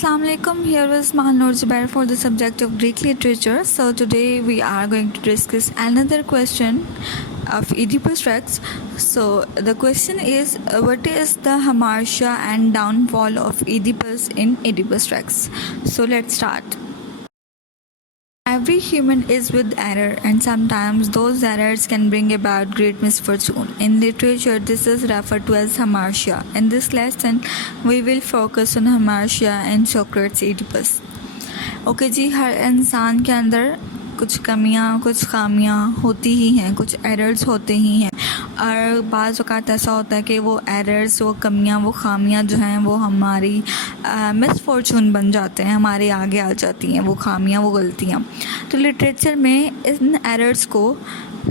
Assalamu alaikum. Here is Mahanur Zubair for the subject of Greek literature. So today we are going to discuss another question of Oedipus Rex. So the question is, what is the hamartia and downfall of Oedipus in Oedipus Rex? So let's start. Every human is with error, and sometimes those errors can bring about great misfortune. In literature, this is referred to as hamartia. In this lesson, we will focus on hamartia and Socrates Oedipus. Okay ji, हर इंसान के अंदर कुछ कमियां, कुछ खामियां होती ही हैं, कुछ एरर्स होते ही हैं, और बाज़ औक़ात ऐसा होता है कि वो एरर्स, वो कमियां, वो खामियां जो हैं वो हमारी मिसफॉर्चून बन जाते हैं, हमारे आगे आ जाती हैं वो खामियां, वो गलतियां। तो लिटरेचर में इन एरर्स को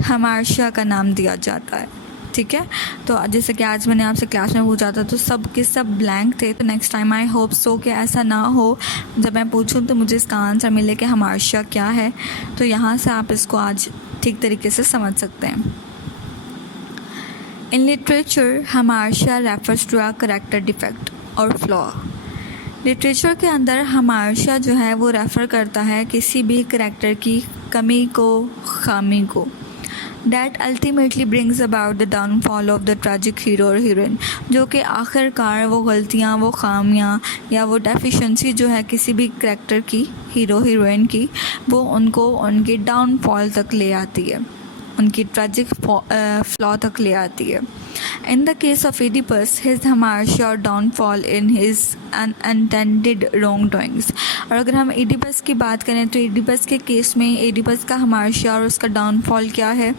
हामार्शिया का नाम दिया जाता है। ठीक है, तो जैसे कि आज मैंने आपसे क्लास में पूछा था तो सब के सब ब्लैंक थे। तो next time I hope so कि ऐसा ना हो, जब मैं पूछूं तो मुझे इसका आंसर मिले कि हामार्शिया क्या है। तो यहाँ से आप इसको आज ठीक तरीके से समझ सकते हैं। In literature hamartia refers to a character defect और फ्लॉ। लिटरेचर के अंदर हामार्शिया जो है वो रेफ़र करता है किसी भी करेक्टर की कमी को, खामी को। That ultimately brings about the downfall of the tragic hero or heroine, जो कि आखिरकार वो गलतियाँ, वो खामियाँ या वो डेफिशिएंसी जो है किसी भी करेक्टर की, हीरो हीरोइन की, वो उनको उनके डाउनफॉल तक ले आती है, उनकी ट्रेजिक फ्लॉ तक ले आती है। In the case of Oedipus, his hamartia or downfall in his unintended wrongdoings. और अगर हम एडिपस की बात करें तो एडिपस के केस में एडिपस का हामार्शिया और उसका डाउनफॉल क्या है,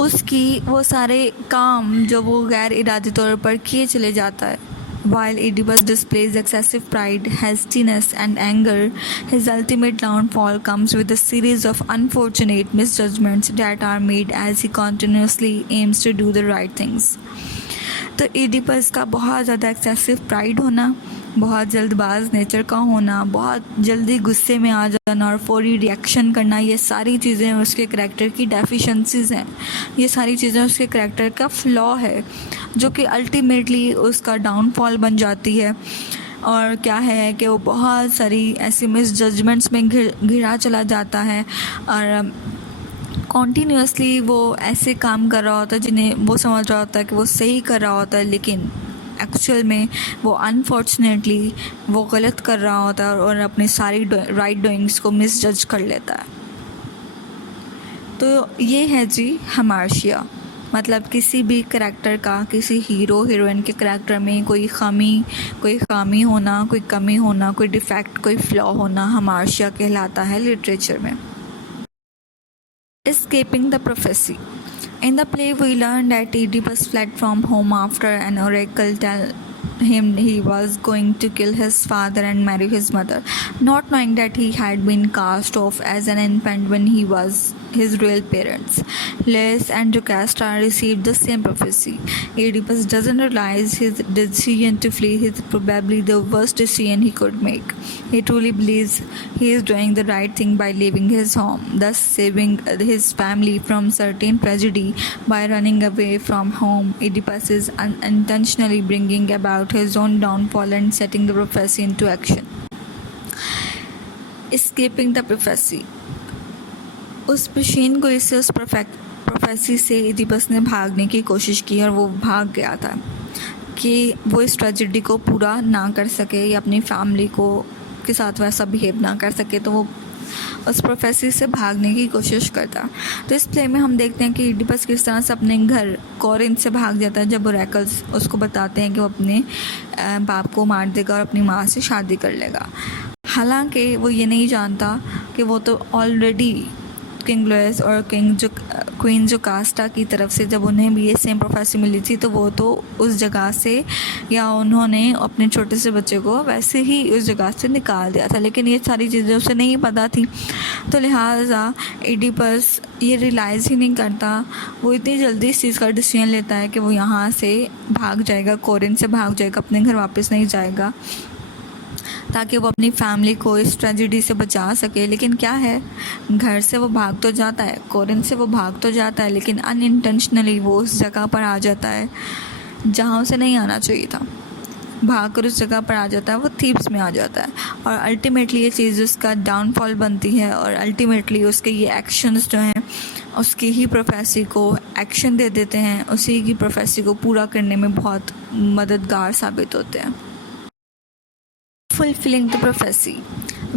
उसकी वो सारे काम जो वो गैर इरादी तौर पर किए चले जाता है। While Oedipus displays excessive pride, hastiness and anger, his ultimate downfall comes with a series of unfortunate misjudgments that are made as he continuously aims to do the right things. तो एडिपस का बहुत ज़्यादा excessive pride होना, बहुत जल्दबाज nature का होना, बहुत जल्दी गुस्से में आ जाना और फौरी रिएक्शन करना, ये सारी चीज़ें उसके करैक्टर की डेफिशिएंसीज हैं। ये सारी चीज़ें उसके करैक्टर का फ्लॉ है जो कि अल्टीमेटली उसका डाउनफॉल बन जाती है। और क्या है कि वो बहुत सारी ऐसी मिस जजमेंट्स में घिरा चला जाता है और कॉन्टीन्यूसली वो ऐसे काम कर रहा होता है जिन्हें वो समझ रहा होता है कि वो सही कर रहा होता है, लेकिन एक्चुअल में वो अनफॉर्चुनेटली वो गलत कर रहा होता है और अपनी सारी राइट डूइंग्स को मिस जज कर लेता है। तो ये है जी हामार्शिया, मतलब किसी भी करैक्टर का, किसी हीरो हीरोइन के करैक्टर में कोई खामी होना, कोई कमी होना, कोई डिफेक्ट, कोई फ्लॉ होना हामार्शिया कहलाता है लिटरेचर में। Escaping the prophecy. In the play, we learn that Oedipus fled from home after an oracle told him he was going to kill his father and marry his mother, not knowing that he had been cast off as an infant when he was his real parents. Laius and Jocasta received the same prophecy. Oedipus doesn't realize his decision to flee is probably the worst decision he could make. He truly believes he is doing the right thing by leaving his home, thus saving his family from certain tragedy. By running away from home, Oedipus is unintentionally bringing about his own downfall and setting the prophecy into action. Escaping the prophecy. उस पेशीन गोई से, उस prophecy से Oedipus ने भागने की कोशिश की और वो भाग गया था कि वो इस ट्रेजेडी को पूरा ना कर सके या अपनी फैमिली को के साथ वैसा बिहेव ना कर सके, तो वो उस प्रोफेसी से भागने की कोशिश करता। तो इस प्ले में हम देखते हैं कि एडिपस किस तरह से अपने घर कोरिन्थ से भाग जाता है जब ओरेकल्स उसको बताते हैं कि वो अपने बाप को मार देगा और अपनी माँ से शादी कर लेगा। हालांकि वो ये नहीं जानता कि वो तो ऑलरेडी किंग लुइस और क्वीन जोकास्टा की तरफ से जब उन्हें भी ये सेम प्रोफेसी मिली थी तो वो तो उस जगह से, या उन्होंने अपने छोटे से बच्चे को वैसे ही उस जगह से निकाल दिया था, लेकिन ये सारी चीज़ें उसे नहीं पता थी। तो लिहाजा एडिपस ये रियलाइज़ ही नहीं करता, वो इतनी जल्दी इस चीज़ का डिसीजन लेता है कि वो यहाँ से भाग जाएगा, कोरिन्थ से भाग जाएगा, अपने घर वापस नहीं जाएगा ताकि वो अपनी फैमिली को इस ट्रेजेडी से बचा सके। लेकिन क्या है, घर से वो भाग तो जाता है, कोरिन्थ से वो भाग तो जाता है, लेकिन अनइंटेंशनली वो उस जगह पर आ जाता है जहाँ उसे नहीं आना चाहिए था। भाग कर उस जगह पर आ जाता है, वो थीब्स में आ जाता है और अल्टीमेटली ये चीज़ उसका डाउनफॉल बनती है और अल्टीमेटली उसके ये एक्शंस जो हैं उसकी ही प्रोफेसी को एक्शन दे देते हैं, उसी की प्रोफेसी को पूरा करने में बहुत मददगार साबित होते हैं। Fulfilling the prophecy.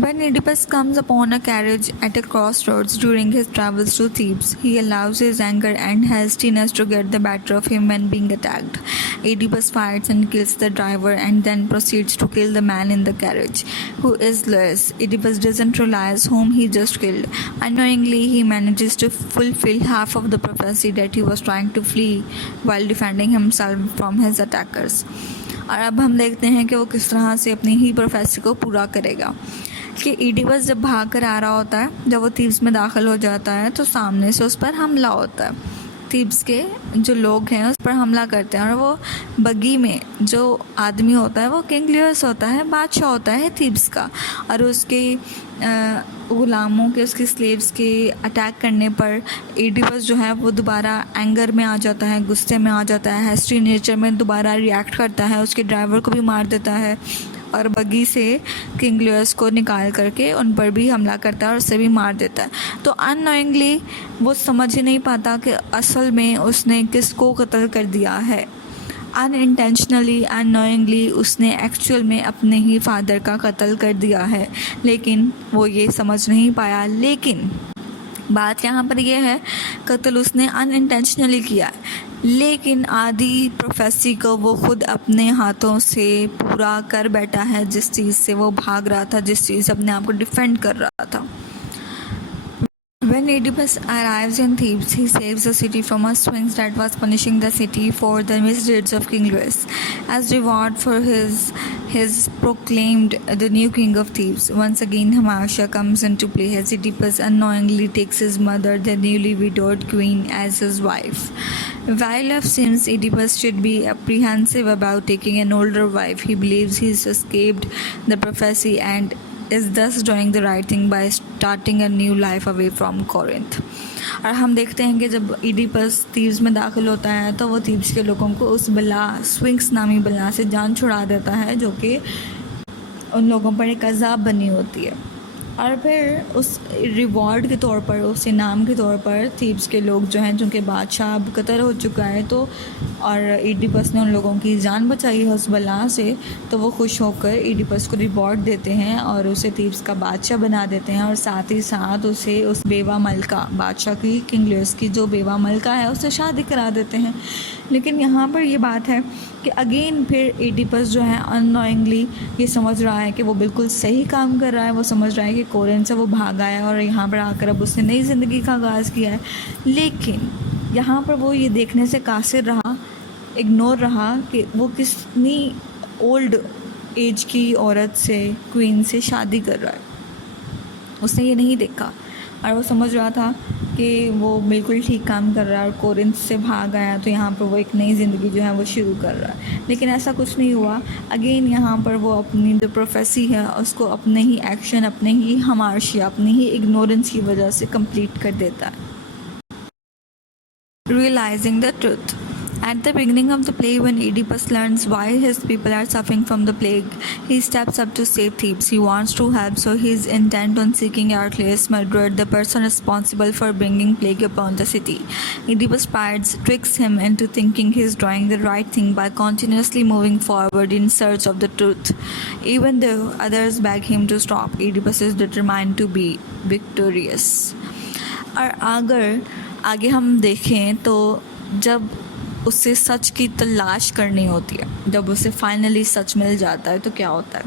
When Oedipus comes upon a carriage at a crossroads during his travels to Thebes, he allows his anger and hastiness to get the better of him when being attacked. Oedipus fights and kills the driver and then proceeds to kill the man in the carriage, who is Laius. Oedipus doesn't realize whom he just killed. Unknowingly, he manages to fulfill half of the prophecy that he was trying to flee while defending himself from his attackers. और अब हम देखते हैं कि वो किस तरह से अपनी ही प्रोफेसी को पूरा करेगा। कि ईडिपस जब भाग कर आ रहा होता है, जब वो थीब्स में दाखिल हो जाता है तो सामने से उस पर हमला होता है। थीब्स के जो लोग हैं उस पर हमला करते हैं और वो बगी में जो आदमी होता है वो किंग लियस होता है, बादशाह होता है थीब्स का, और उसके ग़ुलामों के, उसके स्लेव्स के अटैक करने पर एडिपस जो है वो दोबारा एंगर में आ जाता है, गुस्से में आ जाता है, हैस्टी नेचर में दोबारा रिएक्ट करता है, उसके ड्राइवर को भी मार देता है और बगी से किंग लियस को निकाल करके उन पर भी हमला करता है और उसे भी मार देता है। तो अननोइंगली वो समझ ही नहीं पाता कि असल में उसने किसको कत्ल कर दिया है। अनइंटेंशनली, अननोइंगली उसने एक्चुअल में अपने ही फादर का कत्ल कर दिया है, लेकिन वो ये समझ नहीं पाया। लेकिन बात यहाँ पर यह है, कत्ल उसने अनइंटेंशनली किया है, लेकिन आधी प्रोफेसी को वो खुद अपने हाथों से पूरा कर बैठा है, जिस चीज़ से वो भाग रहा था, जिस चीज़ से अपने आप को डिफेंड कर रहा था। When Oedipus arrives in Thebes, he saves the city from a sphinx that was punishing the city for the misdeeds of King Laius. As reward for his proclaimed the new king of Thebes. Once again, Hamartia comes into play as Oedipus unknowingly takes his mother, the newly widowed queen, as his wife. While it seems Oedipus should be apprehensive about taking an older wife, he believes he's escaped the prophecy and is thus doing the right thing by starting a new life away from Corinth. और हम देखते हैं कि जब Oedipus Thebes में दाखिल होता है तो वो थीब्स के लोगों को उस बला, स्विंक्स नामी बला से जान छुड़ा देता है, जो कि उन लोगों पर एक अज़ाब बनी होती है। और फिर उस रिवॉर्ड के तौर पर, उस इनाम के तौर पर थीब्स के लोग जो हैं, जिनके बादशाह अब कत्ल हो चुका है, तो और ईडिपस ने उन लोगों की जान बचाई है उस बला से, तो वो खुश होकर ईडिपस को रिवॉर्ड देते हैं और उसे थीब्स का बादशाह बना देते हैं, और साथ ही साथ उसे उस बेवा मलका, बादशाह की, किंग लियस की जो बेवा मलका है, उससे शादी करा देते हैं। लेकिन यहाँ पर ये बात है कि अगेन फिर एडिपस जो है अननोइंगली ये समझ रहा है कि वो बिल्कुल सही काम कर रहा है, वो समझ रहा है कि कोरिन्थ से वो भागा है और यहाँ पर आकर अब उसने नई ज़िंदगी का आगाज़ किया है। लेकिन यहाँ पर वो ये देखने से कासिर रहा, इग्नोर रहा कि वो कितनी ओल्ड एज की औरत से, क्वीन से शादी कर रहा है, उसने ये नहीं देखा और वो समझ रहा था कि वो बिल्कुल ठीक काम कर रहा है और कोरिन्थ से भाग आया तो यहाँ पर वो एक नई ज़िंदगी जो है वो शुरू कर रहा है। लेकिन ऐसा कुछ नहीं हुआ। अगेन यहाँ पर वो अपनी जो प्रोफेसी है उसको अपने ही एक्शन, अपने ही हमार्शिया, अपनी ही इग्नोरेंस की वजह से कंप्लीट कर देता है। Realizing the truth. At the beginning of the play, when Oedipus learns why his people are suffering from the plague, he steps up to save Thebes. He wants to help, so he is intent on seeking Archelaus' murderer, the person responsible for bringing plague upon the city. Oedipus' pride tricks him into thinking he is doing the right thing by continuously moving forward in search of the truth. Even though others beg him to stop, Oedipus is determined to be victorious. और अगर आगे हम देखें तो जब उसे सच की तलाश करनी होती है, जब उसे फाइनली सच मिल जाता है तो क्या होता है।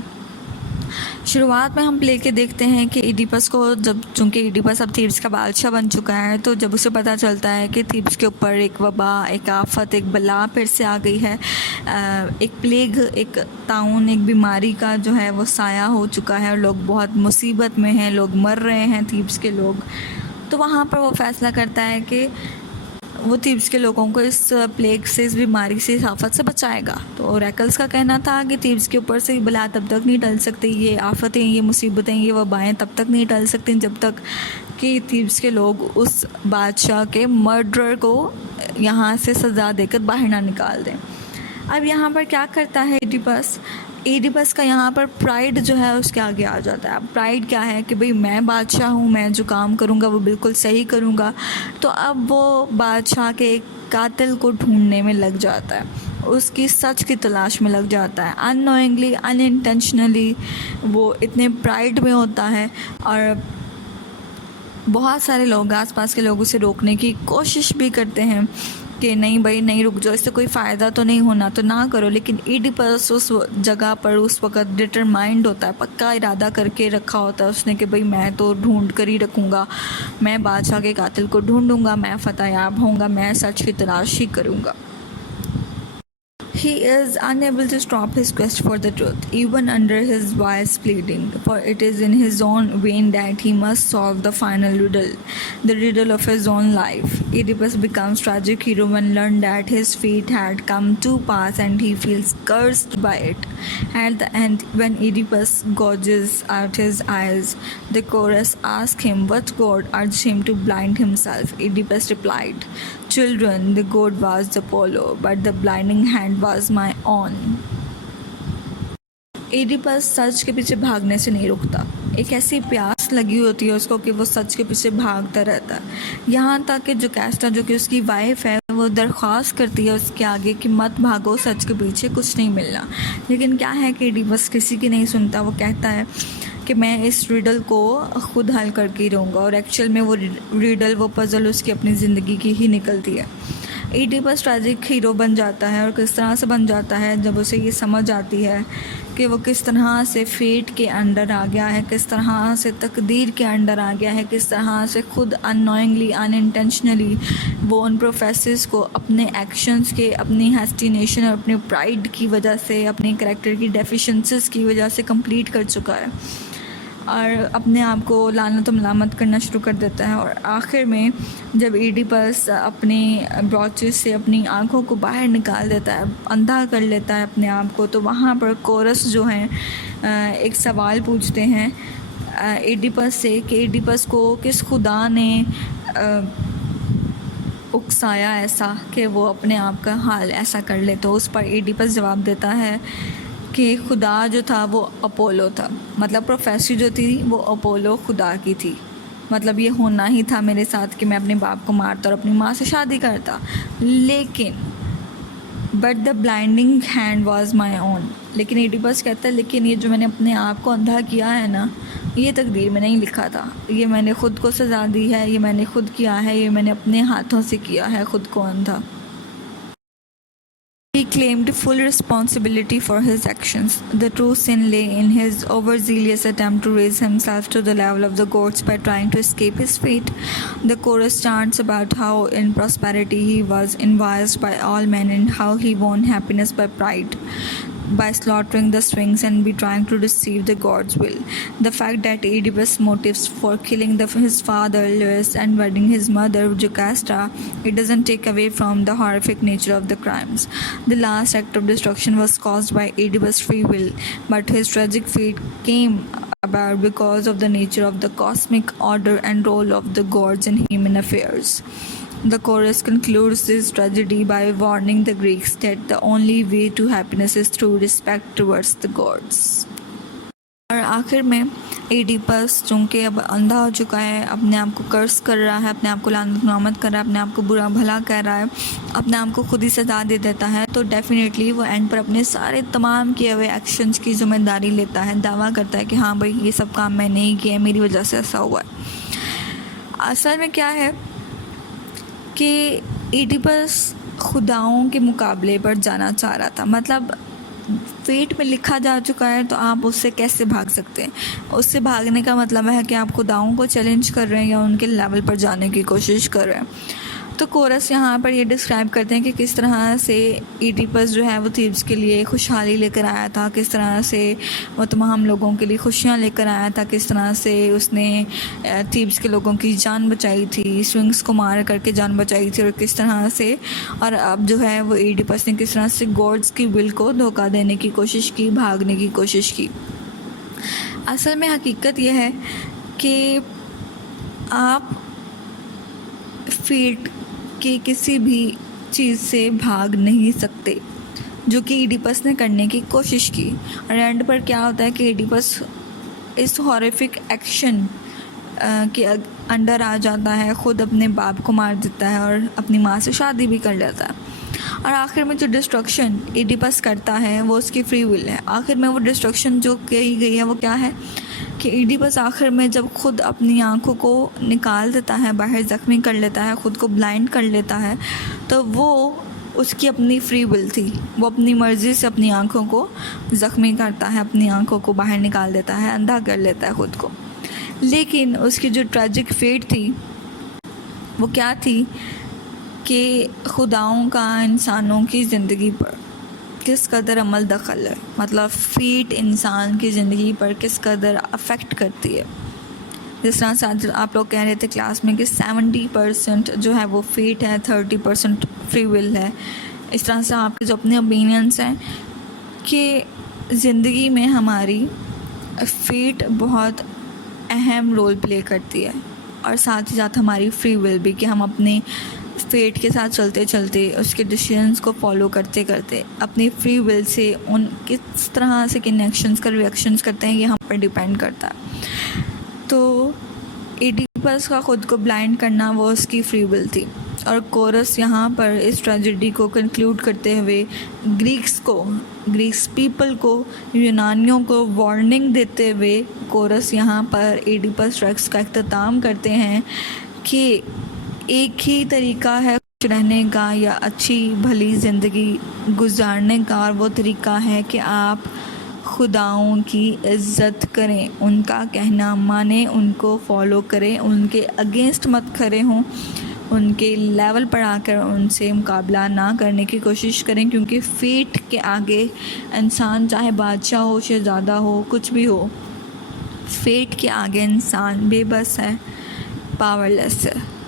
शुरुआत में हम प्ले के देखते हैं कि एडिपस को, जब चूँकि एडिपस अब थीब्स का बादशाह बन चुका है, तो जब उसे पता चलता है कि थीब्स के ऊपर एक वबा, एक आफत, एक बला फिर से आ गई है, एक प्लेग, एक ताउन, एक बीमारी का जो है वो साया हो चुका है और लोग बहुत मुसीबत में हैं, लोग मर रहे हैं थीब्स के लोग, तो वहाँ पर वो फैसला करता है कि वो थीब्स के लोगों को इस प्लेग से, इस बीमारी से, इस आफत से बचाएगा। तो ओरेकल्स का कहना था कि थीब्स के ऊपर से बला तब तक नहीं टल सकती, ये आफतें, ये मुसीबतें, ये वबाएँ तब तक नहीं टल सकती जब तक कि थीब्स के लोग उस बादशाह के मर्डरर को यहाँ से सज़ा देकर बाहर ना निकाल दें। अब यहाँ पर क्या करता है एडिपस, एडिपस का यहाँ पर प्राइड जो है उसके आगे आ जाता है। प्राइड क्या है कि भाई मैं बादशाह हूँ, मैं जो काम करूँगा वो बिल्कुल सही करूँगा। तो अब वो बादशाह के कातिल को ढूंढने में लग जाता है, उसकी सच की तलाश में लग जाता है। अननोइंगली, अनइंटेंशनली वो इतने प्राइड में होता है और बहुत सारे लोग आसपास के लोग उसे रोकने की कोशिश भी करते हैं कि नहीं भाई नहीं, रुक जाओ, इससे कोई फ़ायदा तो नहीं होना, तो ना करो। लेकिन एडिपस उस जगह पर उस वक़्त डिटरमाइंड होता है, पक्का इरादा करके रखा होता है उसने कि भाई मैं तो ढूंढ कर ही रखूँगा, मैं बादशाह के कातिल को ढूंढूंगा, मैं फतेहयाब होऊंगा, मैं सच की तलाश ही करूँगा। He is unable to stop his quest for the truth, even under his wife's pleading, for it is in his own vein that he must solve the final riddle, the riddle of his own life. Oedipus becomes tragic hero when learned that his fate had come to pass and he feels cursed by it. At the end, when Oedipus gouges out his eyes, the chorus asks him what god urged him to blind himself. Oedipus replied, "Children, the god was Apollo, but the blinding hand was my own." Oedipus सच के पीछे भागने से नहीं रुकता, एक ऐसी प्यास लगी होती है उसको कि वो सच के पीछे भागता रहता है। यहाँ तक कि जोकास्टा जो कि उसकी वाइफ है वो दरख्वास्त करती है उसके आगे कि मत भागो, सच के पीछे कुछ नहीं मिलना। लेकिन क्या है कि एडिपस किसी की नहीं सुनता, वो कहता है कि मैं इस रिडल को खुद हल करके ही रहूँगा। और एक्चुअल में वो रिडल, वो पज़ल उसकी अपनी ज़िंदगी की ही निकलती है। एडिपस ट्रैजिक हीरो बन जाता है और किस तरह से बन जाता है, जब उसे ये समझ आती है कि वो किस तरह से फेट के अंडर आ गया है, किस तरह से तकदीर के अंडर आ गया है, किस तरह से खुद अननोइंगली, अनइंटेंशनली वो उन प्रोफेसेस को अपने एक्शंस के, अपनी हेस्टिनेशन और अपने प्राइड की वजह से, अपने करैक्टर की डेफिशिएंसीज की वजह से कंप्लीट कर चुका है और अपने आप को लानत व मलामत करना शुरू कर देता है। और आखिर में जब एडिपस अपने ब्रॉचेस से अपनी आँखों को बाहर निकाल देता है, अंधा कर लेता है अपने आप को, तो वहाँ पर कोरस जो हैं एक सवाल पूछते हैं एडिपस से कि एडिपस को किस खुदा ने उकसाया ऐसा कि वो अपने आप का हाल ऐसा कर ले। तो उस पर एडिपस जवाब देता है कि खुदा जो था वो अपोलो था, मतलब प्रोफेसर जो थी वो अपोलो खुदा की थी। मतलब ये होना ही था मेरे साथ कि मैं अपने बाप को मारता और अपनी माँ से शादी करता, लेकिन but the blinding hand was my own. लेकिन एडिपस कहता है लेकिन ये जो मैंने अपने आप को अंधा किया है ना, ये तकदीर में नहीं लिखा था, ये मैंने खुद को सज़ा दी है, ये मैंने खुद किया है, ये मैंने अपने हाथों से किया है खुद को अंधा। He claimed full responsibility for his actions. The true sin lay in his overzealous attempt to raise himself to the level of the gods by trying to escape his fate. The chorus chants about how in prosperity he was envied by all men and how he won happiness by pride, by slaughtering the Sphinx and by trying to deceive the god's will. The fact that Oedipus' motives for killing his father Laius and wedding his mother Jocasta, it doesn't take away from the horrific nature of the crimes. The last act of destruction was caused by Oedipus' free will, but his tragic fate came about because of the nature of the cosmic order and role of the gods in human affairs. The chorus concludes this tragedy by warning the Greeks that the only way to happiness is through respect towards the gods. और आखिर में Oedipus चूँकि अब अंधा हो चुका है, अपने आप को कर्स कर रहा है, अपने आप को लानत मलामत कर रहा है, अपने आप को बुरा भला कह रहा है, अपने आप को खुद ही सजा दे देता है, तो डेफिनेटली वो एंड पर अपने सारे तमाम किए हुए एक्शंस की जिम्मेदारी लेता है, दावा करता है कि हाँ भाई ये सब काम मैं नहीं किया, मेरी वजह से ऐसा हुआ है। असल में क्या है कि एडिपस खुदाओं के मुकाबले पर जाना चाह रहा था, मतलब फेट में लिखा जा चुका है तो आप उससे कैसे भाग सकते हैं। उससे भागने का मतलब है कि आप खुदाओं को चैलेंज कर रहे हैं या उनके लेवल पर जाने की कोशिश कर रहे हैं। तो कोरस यहाँ पर ये डिस्क्राइब करते हैं कि किस तरह से एडिपस जो है वो थीब्स के लिए खुशहाली लेकर आया था, किस तरह से वो तमाम लोगों के लिए खुशियाँ लेकर आया था, किस तरह से उसने थीब्स के लोगों की जान बचाई थी, स्विंग्स को मार करके जान बचाई थी, और किस तरह से और अब जो है वो एडिपस ने किस तरह से गॉड्स की विल को धोखा देने की कोशिश की, भागने की कोशिश की। असल में हकीकत यह है कि आप फेट कि किसी भी चीज़ से भाग नहीं सकते। जो कि एडिपस ने करने की कोशिश की। और एंड पर क्या होता है कि एडिपस इस हॉरिफिक एक्शन के अंडर आ जाता है, ख़ुद अपने बाप को मार देता है और अपनी माँ से शादी भी कर लेता है। और आखिर में जो डिस्ट्रक्शन एडिपस करता है वो उसकी फ्री विल है। आखिर में वो डिस्ट्रक्शन जो कही गई है वो क्या है कि एडिपस आखिर में जब खुद अपनी आंखों को निकाल देता है बाहर, ज़ख्मी कर लेता है, ख़ुद को ब्लाइंड कर लेता है, तो वो उसकी अपनी फ्री विल थी। वो अपनी मर्ज़ी से अपनी आंखों को ज़ख्मी करता है, अपनी आंखों को बाहर निकाल देता है, अंधा कर लेता है ख़ुद को। लेकिन उसकी जो ट्रेजिक फेट थी वो क्या थी कि खुदाओं का इंसानों की ज़िंदगी पर किस कदर अमल दखल है, मतलब फेट इंसान की ज़िंदगी पर किस कदर अफेक्ट करती है। जिस तरह से आज आप लोग कह रहे थे क्लास में कि 70% जो है वो फेट है, 30% फ्री विल है। इस तरह से आपके जो अपने ओपिनियंस हैं कि ज़िंदगी में हमारी फेट बहुत अहम रोल प्ले करती है, और साथ ही साथ हमारी फ्री विल भी, कि हम अपने फेट के साथ चलते चलते उसके डिसीजंस को फॉलो करते करते अपनी फ्री विल से उन किस तरह से किन एक्शंस का रिएक्शंस करते हैं ये हम पर डिपेंड करता है। तो एडिपस का ख़ुद को ब्लाइंड करना वो उसकी फ्री विल थी। और कोरस यहाँ पर इस ट्रेजेडी को कंक्लूड करते हुए ग्रीक्स पीपल को, यूनानियों को वार्निंग देते हुए कोरस यहाँ पर एडिपस रेक्स का इख्तिताम करते हैं कि एक ही तरीका है खुश रहने का या अच्छी भली ज़िंदगी गुजारने का, और वो तरीका है कि आप खुदाओं की इज़्ज़त करें, उनका कहना माने, उनको फॉलो करें, उनके अगेंस्ट मत खड़े हों, उनके लेवल पर आकर उनसे मुकाबला ना करने की कोशिश करें, क्योंकि फेट के आगे इंसान चाहे बादशाह हो, शहज़ादा हो, कुछ भी हो, फेट के आगे इंसान बेबस है, पावरलेस है।